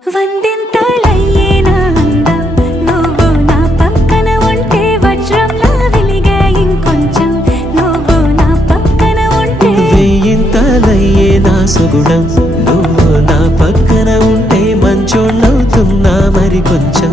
వందింతలయ్యేనా అందం నువ్వు నా పక్కన ఉంటే వజ్రంలా వెలిగే ఇంకొంచెం నువ్వు నా పక్కన ఉంటే వెయ్యింతలయ్యేనా సుగుణం నువ్వు నా పక్కన ఉంటే మంచోళ్ళవుతున్నా మరి కొంచెం